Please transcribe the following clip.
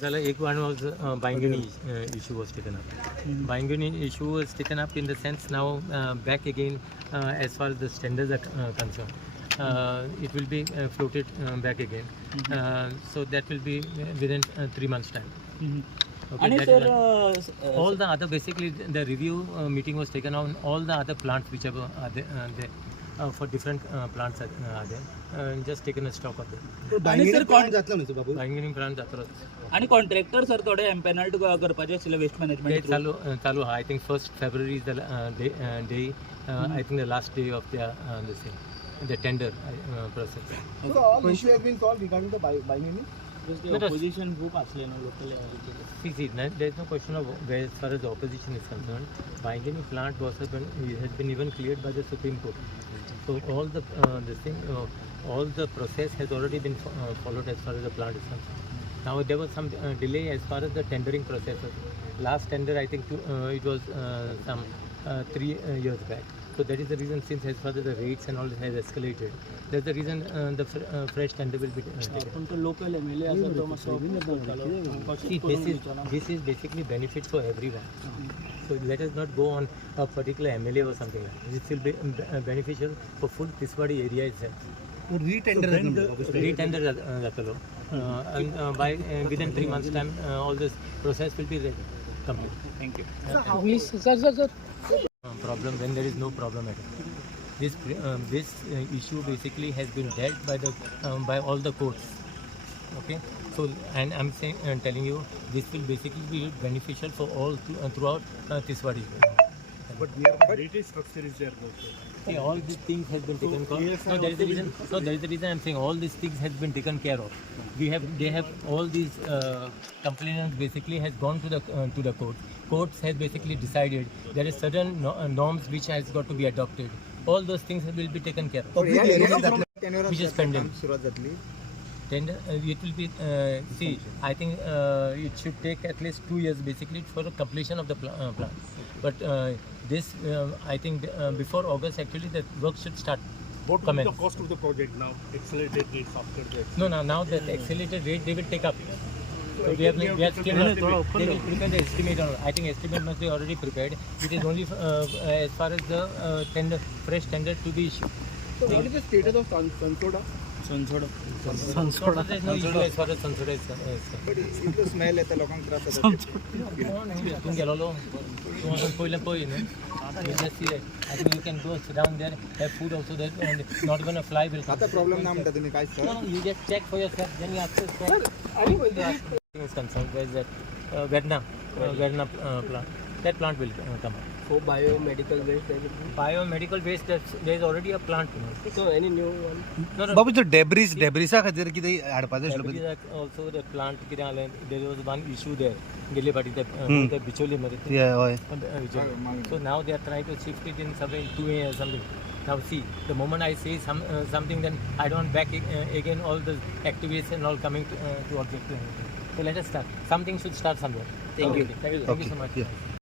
झालं एक one was Bangani issue was taken up. Bangani issue was taken up in the sense now back again as far as the standards are concerned. It will be floated back again. So that will be within 3 months time. Okay, आणि that is sir one. All the other basically the review meeting was taken on all the other plants which are there. For different plants are there. Just taken a stock of them. आणि sir Bangani plant जातलोच. आणि contractor sir थोडे एम्पॅनल्ड करपाचे आशिल्ले waste ते management चालू आहा. I think 1st February is the day. I think the last day of the tender process. So all issue has been solved regarding the Bangani? Opposition खूप असले ना local See, there is no question of where as far as the opposition is concerned. Bangani plant has been even cleared by the Supreme Court. So all all the process has already been followed as far as the plant is concerned. Now there was some delay as far as the tendering process. Last tender, I think it was some 3 years back. So that is the reason, since as far as the rates and all has escalated, that's the reason the fresh tender will be taken. पण तो local MLA असं तो मग See, this is basically benefit for everyone. So let us not go on a particular MLA or something like that. This will be beneficial for full Tiswadi area itself. Retender जातलो. And by within 3 months time, all this process will be complete. Thank you Problem when there is no problem at all. This issue basically has been dealt by all the courts. Okay, so and I'm telling you, this will basically be beneficial for all throughout Tiswadi. But British structure is there also. See, all these things has been taken care of. No, there is the reason. No, there is the reason I'm saying all these things has been taken care of. They have all these complainants basically has gone to the court. Courts has basically decided there is certain norms which has got to be adopted. All those things will be taken care of. Which is pending. Tender, it will be, see, I think it should take at least 2 years basically for the completion of the plant. But this, I think before August actually the work should start. What will be the cost of the project now? Accelerated rates after the Now the accelerated rate they will take up. So we have still not, they will prepare the estimate. I think estimate must be already prepared. It is only as far as the fresh tender to be issued. So what is the status of Sansoda? संसोडा There is no issue as far as Sansoda is concerned. But if the smell at the लोकांक त्रास होता. तू गेलो तू वचून पयलें पळय न्हू. You just see that. I think you can go sit down there, have food also there, and not even a fly will come. आता प्रॉब्लेम ना म्हणता तुम्ही काय No, you just check for yourself, then you ask us. Is concerned where is that Verna plant. That plant will come up. for biomedical waste everything. Biomedical waste, there is already a plant. So any new one? No. बाबू तो डेब्रिसा खातीर कितें हाडपाचें There आशिल्लें is also the plant कितें जालें, there was one issue there. गेल्ले फाटी the Bicholi मध्ये. हय So now they are trying to shift it in somewhere in 2A or something. Now see, the moment I say something, then I don't back again all the activities and all coming to object. So let us start. Something should start somewhere. Thank you. Thank you so much.